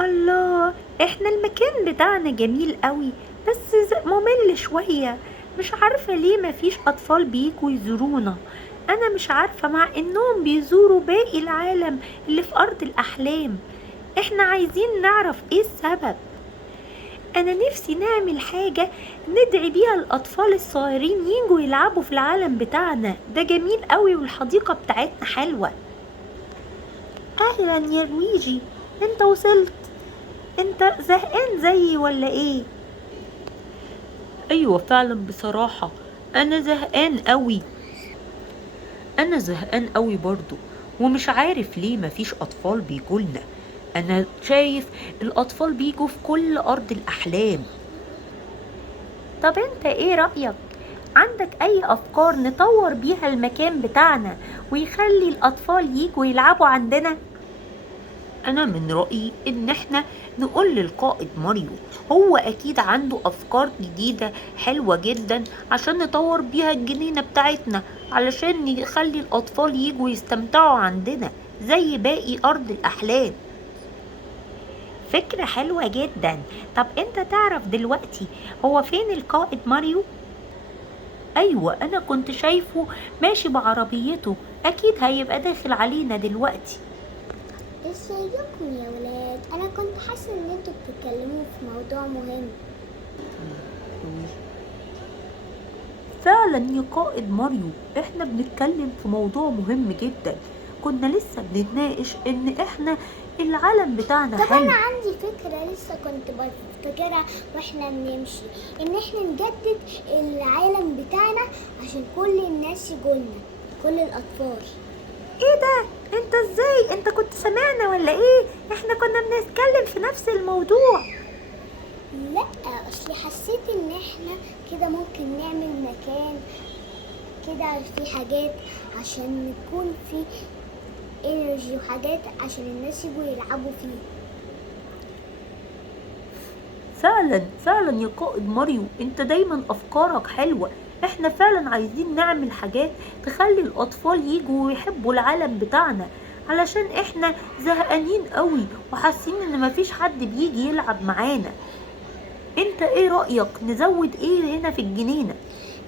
الله، احنا المكان بتاعنا جميل قوي، بس ممل شوية. مش عارفة ليه مفيش أطفال بيجوا يزورونا. أنا مش عارفة، مع إنهم بيزوروا باقي العالم اللي في أرض الأحلام. احنا عايزين نعرف ايه السبب. أنا نفسي نعمل حاجة ندعي بيها الأطفال الصغيرين يجوا يلعبوا في العالم بتاعنا ده جميل قوي، والحديقة بتاعتنا حلوة. أهلا يا لويجي، انت وصلت. انت زهقان زيي ولا ايه؟ ايوه فعلا بصراحة، انا زهقان قوي. انا زهقان قوي برضو، ومش عارف ليه مفيش اطفال بيجولنا. انا شايف الاطفال بيجوا في كل ارض الاحلام. طب انت ايه رأيك؟ عندك اي افكار نطور بيها المكان بتاعنا ويخلي الاطفال يجوا يلعبوا عندنا؟ انا من رأيي ان احنا نقول للقائد ماريو، هو اكيد عنده افكار جديدة حلوة جدا عشان نطور بيها الجنينة بتاعتنا، علشان نخلي الاطفال يجوا يستمتعوا عندنا زي باقي ارض الاحلام. فكرة حلوة جدا. طب انت تعرف دلوقتي هو فين القائد ماريو؟ ايوه انا كنت شايفه ماشي بعربيته، اكيد هيبقى داخل علينا دلوقتي. ازيكم يا ولاد؟ انا كنت حاسه ان انتوا بتتكلموا في موضوع مهم. فعلا يا قائد ماريو، احنا بنتكلم في موضوع مهم جدا. كنا لسه بنتناقش ان احنا العالم بتاعنا طب انا حلو. عندي فكره لسه كنت بفتكرها واحنا بنمشي، ان احنا نجدد العالم بتاعنا عشان كل الناس يجولنا، كل الاطفال. ايه ده؟ انت ازاي؟ انت كنت سمعنا ولا ايه؟ احنا كنا بنتكلم في نفس الموضوع. لا، اصلي حسيت ان احنا كده ممكن نعمل مكان كده فيه حاجات عشان نكون فيه انرجي وحاجات عشان الناس يجوا يلعبوا فيه. فعلا فعلا يا قائد ماريو، انت دايما افكارك حلوة. احنا فعلا عايزين نعمل حاجات تخلي الاطفال يجوا ويحبوا العالم بتاعنا، علشان احنا زهقانين قوي وحاسين ان مفيش حد بيجي يلعب معانا. انت ايه رأيك نزود ايه هنا في الجنينة؟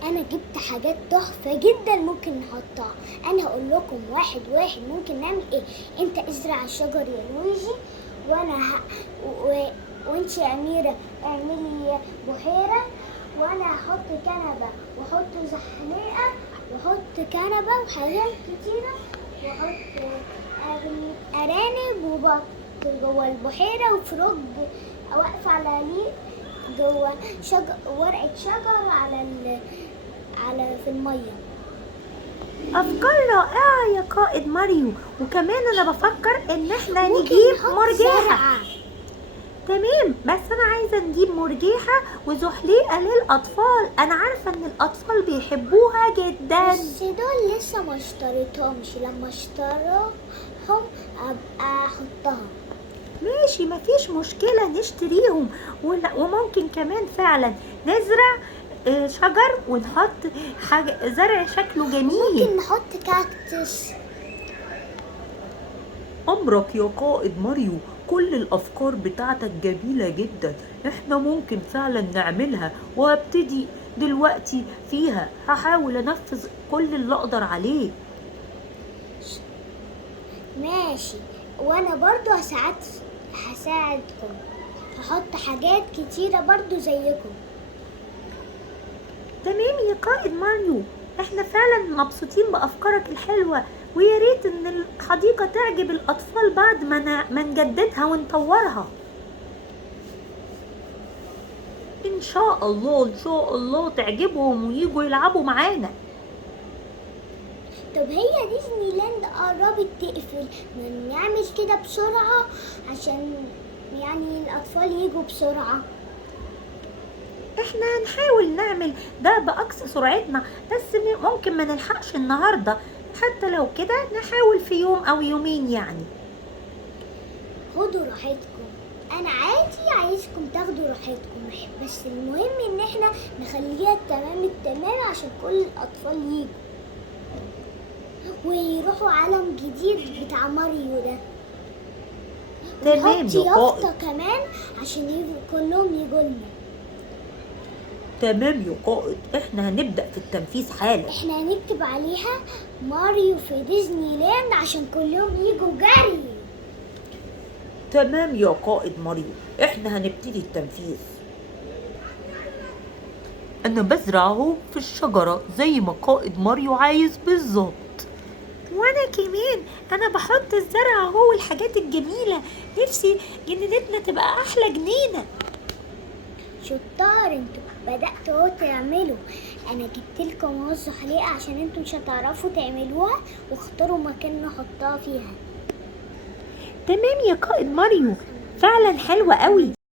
انا جبت حاجات تحفه جدا ممكن نحطها. انا هقول لكم واحد واحد ممكن نعمل ايه. انت ازرع الشجر يا لويجي، وانا وانت يا اميره اعملي بحيره، وانا هحط كنبه واحط زحليقه واحط كنبه وحاجات كتيره، واحط ارانب وبط جوه البحيره، وفرج واقف على ليه جوه ورقه شجر على في الميه. افكار رائعة يا قائد ماريو، وكمان انا بفكر ان احنا ممكن نجيب نحط مرجحة. زرعة. تمام، بس انا عايزة نجيب مرجحة وزحليقة للاطفال. انا عارفة ان الاطفال بيحبوها جدا. بس دول لسه ما اشتريتهمش، لما اشتراهم ابقى احطها. ماشي، مفيش مشكلة نشتريهم. وممكن كمان فعلا نزرع شجر ونحط حاجة زرع شكله جميل. ممكن نحط كاكتس. أمرك يا قائد ماريو، كل الأفكار بتاعتك جميلة جدا. احنا ممكن فعلا نعملها، وابتدي دلوقتي فيها. هحاول أنفذ كل اللي أقدر عليه. ماشي، وانا برضو هساعدكم، هحط حاجات كتيرة برضو زيكم. تمام يا قائد ماريو، احنا فعلا مبسوطين بأفكارك الحلوة، ويا ريت ان الحديقة تعجب الأطفال بعد ما نجددها ونطورها. إن شاء الله إن شاء الله تعجبهم ويجوا يلعبوا معانا. طب هي ديزني لاند قربت تقفل، ما نعمل كده بسرعة عشان يعني الأطفال يجوا بسرعة. احنا هنحاول نعمل ده بأقصى سرعتنا، بس ممكن ما نلحقش النهاردة. حتى لو كده نحاول في يوم أو يومين يعني. خدوا راحتكم، انا عايزكم تاخدوا راحتكم، بس المهم ان احنا نخليها تمام التمام عشان كل الاطفال يجوا ويروحوا عالم جديد بتاع ماريو ده. تمام ونحط يا قائد. يافطة كمان عشان كلهم يجوا لنا. تمام يا قائد، احنا هنبدأ في التنفيذ حالا. احنا هنكتب عليها ماريو في ديزني لاند عشان كلهم يجوا جري. تمام يا قائد ماريو، احنا هنبتدي التنفيذ. انا بزرع اهو في الشجرة زي ما قائد ماريو عايز بالظبط. وانا كمان انا بحط الزرع اهو والحاجات الجميلة، نفسي جنينتنا تبقى احلى جنينة. شطار انتوا، بدأتوا اهو تعملوا. انا جبت لكم اهو الزحليقة عشان انتوا مش هتعرفوا تعملوها، واختاروا مكان نحطها فيها. تمام يا قائد ماريو، فعلا حلوة قوي.